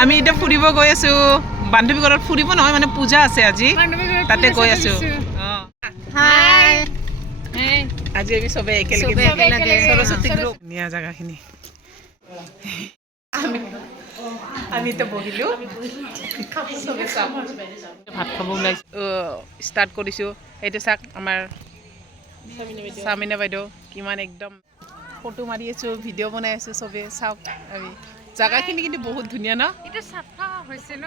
আমি এটা ফুৰিব গৈ আছো বান্ধৱী ঘৰত ফুৰিব নহয় মানে পূজা আছে আজি তাতে গৈ আছো হাই আজি আমি সবে একেলগে সৰস্বতী গ্ৰুপ নিয়া জায়গাখিনি আমি তো বহিলো সবে চাম ভাত খাব ওলাইছো ষ্টাৰ্ট কৰিছো এইটো চাক আমাৰ সামিনা বাইদেউ কিমান একদম ফটো মাৰি আছো ভিডিঅ' বনাই আছো সবে চাওক আমি জায়গাখিনি কিন্তু বহুত ধুনীয়া ন এটা সাফা হৈছে ন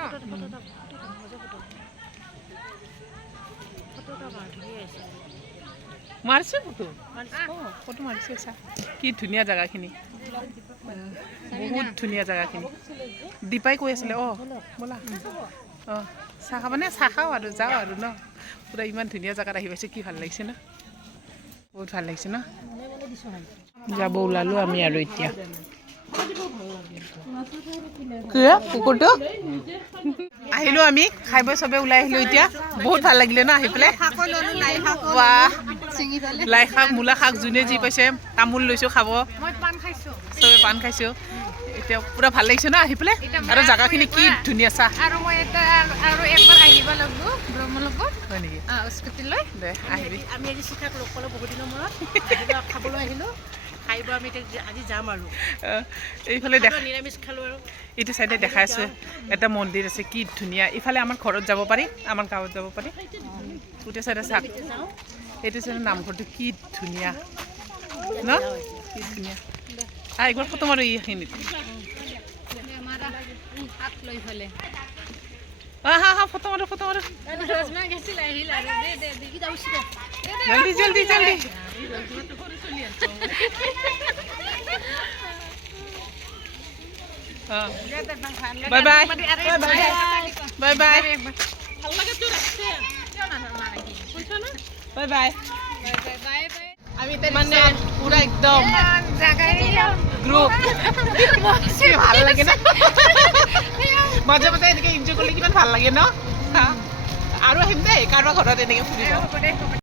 মাৰিছো ফটো মাৰিছো চা কি ধুনীয়া জায়গাখিনি বহুত ধুনীয়া জায়গাখিনি দীপাই কৈ আছিলে ব'লা চাহ খাবানে চাহ খাওঁ আৰু যাওঁ আৰু ন পুৰা ইমান ধুনীয়া জায়গাত আহি পাইছে কি ভাল লাগিছে ন বহুত ভাল লাগিছে ন যাব ওলালো আমি আৰু এতিয়া কুকুৰটো আহিলো আমি খাই বৈ চবে ওলাই আহিলো এতিয়া বহুত ভাল লাগিলে ন আহি পেলাই লাই শাক মূলা শাক যোনে যি পাইছে তামোল লৈছো খাব চবে পাণ খাইছো এতিয়া পুৰা ভাল লাগিছে ন আহি পেলাই আৰু জাগাখিনি কি ধুনীয়া চাহ আৰু একবাৰ আহিব লাগিব ব্ৰহ্মলগত হয় নেকি স্কুটি লৈ দে আহিবি আমি আজি চিকাক লগ পালোঁ বহুত দিনৰ মূৰত খাবলৈ আহিলোঁ খাইব আমি আজি যাম আৰু এইফালে দেখা নিৰামিষ খালোঁ আৰু এইটো চাইডে দেখাই আছো এটা মন্দিৰ আছে কি ধুনীয়া ইফালে আমাৰ ঘৰত যাব পাৰি আমাৰ গাঁৱত যাব পাৰি গোটেই চাইডে চাওক এইটো চাইডে নামঘৰটো কি ধুনীয়া ন কি ধুনীয়া একবাৰ ফটো মাৰো এইখিনিত ফটো মাৰো জলদি bye bye bye bye bye bye আমি মানে পুরা একদম গ্রুপ ভাল লাগে না মাজে মাজে এনেকে এনজয় করলে কিমান ভাল লাগে ন আৰু আহিম দেই কাৰোবাৰ ঘৰত এনেকে ফুৰিব